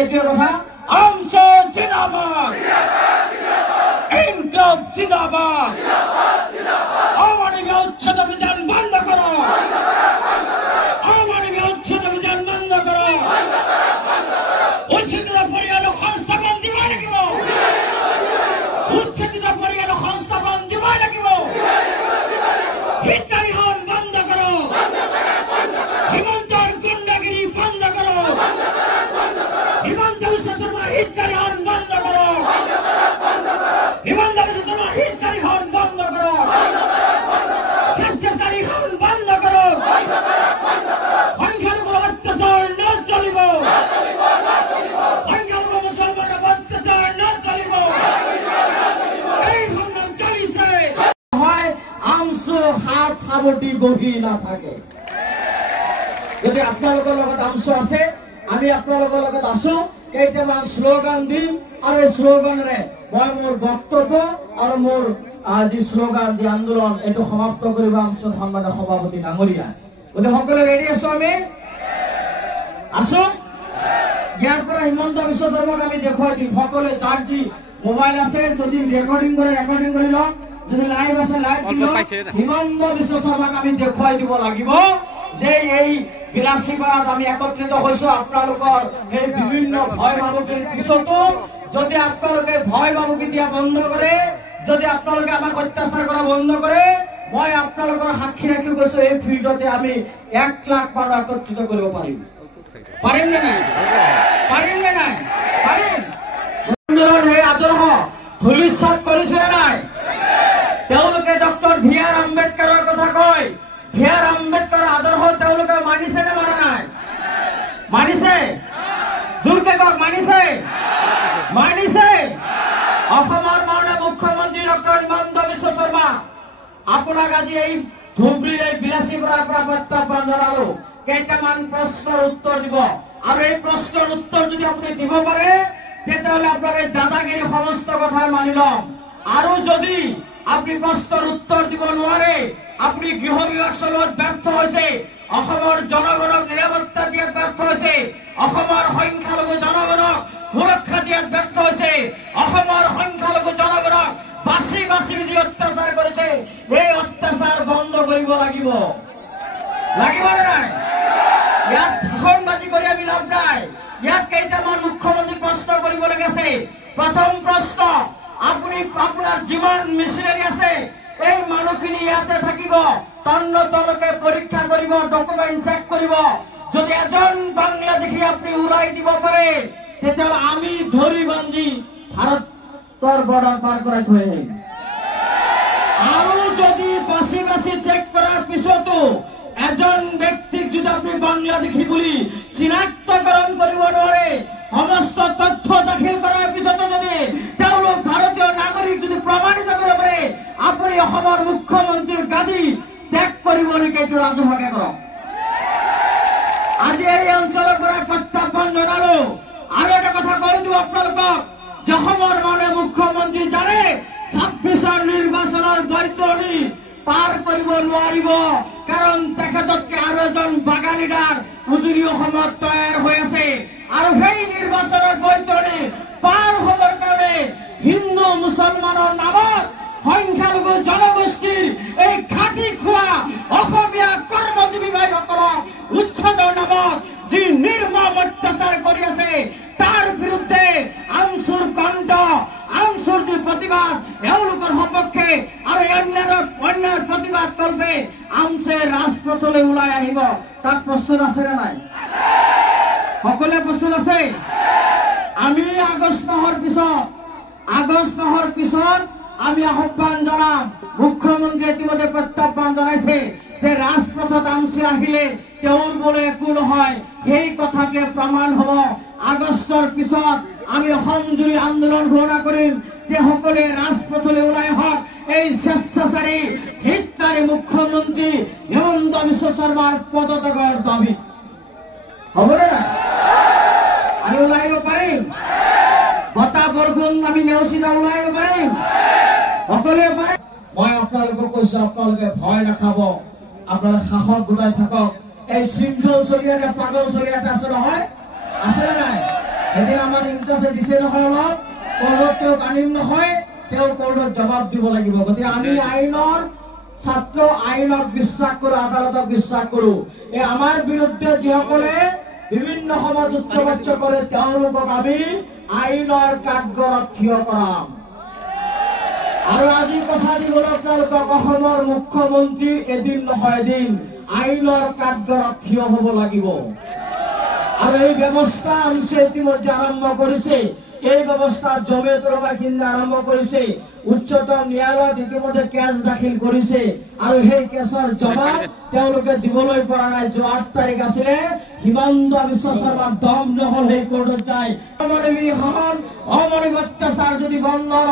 এইটোৱে কথা আমচ জিন্দাবাদ ইনকলাব জিন্দাবাদ অমানবীয় উচ্ছেদ অভিযান বন্ধ করো অমানবীয় উচ্ছেদ অভিযান বন্ধ করো উচ্ছেদিত পরিয়ালক সংস্থাপন দিব লাগিব উচ্ছেদিত পরিয়ালক সংস্থাপন দিব লাগিব হিটলারি হন বন্ধ করো হিমন্তর গুন্ডাগিরি বন্ধ করো হিমন্ত বিশ্ব শর্মা হিটলারি হন বন্ধ করো হিমন্ত বিশ্ব শর্মা হিটলারি হন বন্ধ করো স্বেচ্ছাচারী হন বন্ধ করো সংখ্যালঘুর অত্যাচার না চলিব সংখ্যালঘু মুসলমানের অত্যাচার না চলিব এই সংগ্রাম চলিছে হয় আমসু হাত সাবটি বহি না থাকে যদি আপোনালোকৰ লগত আমস আছে আমি আপোনালোকৰ লগত আছো কেইটামান স্লোগান দিম আৰু এই স্লোগানেৰে মই মোৰ বক্তব্য আৰু মোৰ আজি স্লোগান যি আন্দোলন এটো সমাপ্ত কৰিব আমসৰ সন্মানীয় সভাপতি ডাঙৰীয়া গতিকে সকলো ৰেডি আছো ইয়াৰ পৰা হিমন্ত বিশ্ব শৰ্মাক আমি দেখুৱাই দিম সকলোৱে যাৰ যি মোবাইল আছে যদি ৰেকৰ্ডিং কৰি লওক যদি লাইভ আছে লাইভ হিমন্ত বিশ্ব শৰ্মাক আমি দেখুৱাই দিব লাগিব যে এই বিলাসীবাদ আমি একত্ৰিত হৈছো আপোনালোকৰ এই বিভিন্ন ভয় ভাবুকিৰ পিছতো যদি আপোনালোকে ভয় ভাবুকি দিয়া বন্ধ কৰে যদি আপোনালোকে আমাক অত্যাচাৰ কৰা বন্ধ কৰে মই আপোনালোকৰ সাক্ষী ৰাখি কৈছো এই ফিল্ডতে আমি 1 লাখ মানুহ একত্ৰিত কৰিব পাৰিম নে নাই পাৰিম আন্দোলন এই আদৰ্শ ধূলিসাৎ কৰিছে নে নাই তেওঁলোকে ডক্টৰ ভি.আৰ. আম্বেদকাৰৰ কথা কয় ভি.আৰ. আম্বেদকাৰৰ আদৰ্শ তেওঁলোকে মানিছে নে মানা নাই মানিছে জোৰকে কওক মানিছে অসমৰ মাননীয় মুখ্যমন্ত্ৰী ডক্টৰ হিমন্ত বিশ্ব শৰ্মা আপোনাক আজি এই ধুবুৰীৰ এই বিলাসীপুৰৰ পৰা প্ৰত্যাহ্বান জনালো কেইটামান প্ৰশ্নৰ উত্তৰ দিব আৰু এই প্ৰশ্নৰ উত্তৰ যদি আপুনি দিব পাৰে তেতিয়াহ'লে আপোনাৰ এই দাদাগিৰি সমস্ত কথা মানি ল'ম আৰু যদি আপনি প্ৰশ্নেৰ উত্তৰ দিব নোৱাৰে আপনি গৃহ বিভাগ চলোৱাত ব্যৰ্থ হৈছে অসমৰ জনগণক নিৰাপত্তা দিয়াত ব্যৰ্থ হৈছে অসমৰ সংখ্যালঘু জনগণক সুৰক্ষা দিয়াত ব্যৰ্থ হৈছে অসমৰ সংখ্যালঘু জনগণক বাছি যি অত্যাচাৰ কৰিছে এই অত্যাচাৰ বন্ধ কৰিব লাগিব নে নাই ইয়াত ভাষণবাজি কৰি আমি লাভ নাই ইয়াত কেইটামান মুখ্যমন্ত্ৰী প্ৰশ্ন কৰিব লাগিছে প্ৰথম প্ৰশ্ন আপনি আপনার জীবন মিশনারি আছে এই মানুষখিনি ইয়াতে থাকিব তন্নতলকে পরীক্ষা করিব ডকুমেন্ট চেক করিব যদি এজন বাংলাদেশী আপনি উড়াই দিব পারে তেতিয়াহলে আমি ধরি বান্ধি ভাৰতৰ বৰ্ডাৰ পাৰ কৰাই থৈ আহিম আৰু যদি বাছি চেক কৰাৰ পিছতো এজন ব্যক্তিক যদি আপনি বাংলাদেশী বুলি চিনাক্তকৰণ কৰিব নোৱাৰে সমস্ত তথ্য দাখিল কৰাৰ পিছতো যদি তেওঁলোক ভাৰতীয় নাগৰিক যদি প্ৰমাণিত কৰে পাৰে আপনি অসমৰ মুখ্যমন্ত্ৰীৰ গাদী ত্যাগ কৰিব নেকি এইটো ৰাজহুৱাকে কৰক আজি এই অঞ্চলৰ পৰা প্ৰত্যাহ্বান জনালো আৰু এটা কথা কৈ দিওঁ আপোনালোকক যে অসমৰ মাননীয় মুখ্যমন্ত্ৰী জানে 26ৰ নিৰ্বাচনৰ বৈতৰণি পাৰ কৰিব নোৱাৰিব কাৰণ তেখেততকে আৰু এজন বাগানীদাৰ উজনি অসমত তৈয়াৰ হৈ আছে আৰু সেই নিৰ্বাচনৰ বৈতৰণি পাৰ হ'বৰ কাৰণে হিন্দু মুছলমানৰ নামত সংখ্যালঘু জনগোষ্ঠীৰ এই খাটি খোৱা অসমীয়া কৰ্মজীৱী ভাইসকলক উচ্ছেদৰ নামত যি নিৰ্মম অত্যাচাৰ কৰি আছে তাৰ বিৰুদ্ধে আমচুৰ কণ্ঠ আমচুৰ যি প্ৰতিবাদ এওঁলোকৰ সপক্ষে আৰু অন্যাৰ প্ৰতিবাদ কল্পে আমচে ৰাজপথলৈ ওলাই আহিব তাত প্ৰস্তুত আছে নে নাই সকলোৱে প্ৰস্তুত আছে আমি আগষ্ট মাহৰ পিছত আমি আহ্বান জনাম মুখ্যমন্ত্ৰী ইতিমধ্যে প্ৰত্যাহ্বান জনাইছে যে ৰাজপথত আমচি আহিলে তেওঁৰ বোলে একো নহয় সেই কথাকে প্ৰমাণ হ'ব আগষ্টৰ পিছত আমি অসমজুৰি আন্দোলন ঘোষণা কৰিম যে সকলোৱে ৰাজপথলৈ ওলাই আহক এই স্বেচ্ছাচাৰী হিটলাৰী মুখ্যমন্ত্ৰী হিমন্ত বিশ্ব শৰ্মাৰ পদত্যাগৰ দাবী হ'বনে আমি ওলাই আহিব পাৰিম বতাহ বৰষুণ আমি নেওচিদা ওলাই আহিব পাৰিম সকলোৱে পাৰে মই আপোনালোকক কৈছো আপোনালোকে ভয় নাখাব আপোনালোকে সাহস গোটাই থাকক এই শৃংখল চলিয়ানে পাগল চলিয়াতে আছে নহয় আছে নাই এদিন আমাৰ ইণ্টাৰেষ্ট দিছে নহয় অলপ কোৰ্টত তেওঁক আনিম নহয় তেওঁ কোৰ্টত জবাব দিব লাগিব গতিকে আমি আইনৰ ছাত্ৰ আইনক বিশ্বাস কৰো আদালতক বিশ্বাস কৰো এই আমাৰ বিৰুদ্ধে যিসকলে বিভিন্ন সময়ত উচ্চবাচ্য কৰে তেওঁলোকক আমি আইনৰ কাঠগড়াত থিয় কৰাম আৰু আজি কথা দিবলৈ তেওঁলোকক অসমৰ মুখ্যমন্ত্ৰী এদিন নহয় এদিন আইনৰ কাঠগড়াত থিয় হ'ব লাগিব আৰু এই ব্যৱস্থা আনছে ইতিমধ্যে আৰম্ভ কৰিছে এই ব্যৱস্থা জমিয়তৰ বাসিন্দা আৰম্ভ কৰিছে উচ্চতম ন্যায়ালয়ত ইতিমধ্যে কেছ দাখিল কৰিছে আৰু সেই কেছৰ জবাব তেওঁলোকে দিবলৈ পৰা নাই 8 তাৰিখ আছিলে হিমন্ত বিশ্ব শৰ্মাৰ দম নহল সেই কোৰ্টত যায় অমানৱিক শাসন অমানৱিক অত্যাচাৰ যদি বন্ধ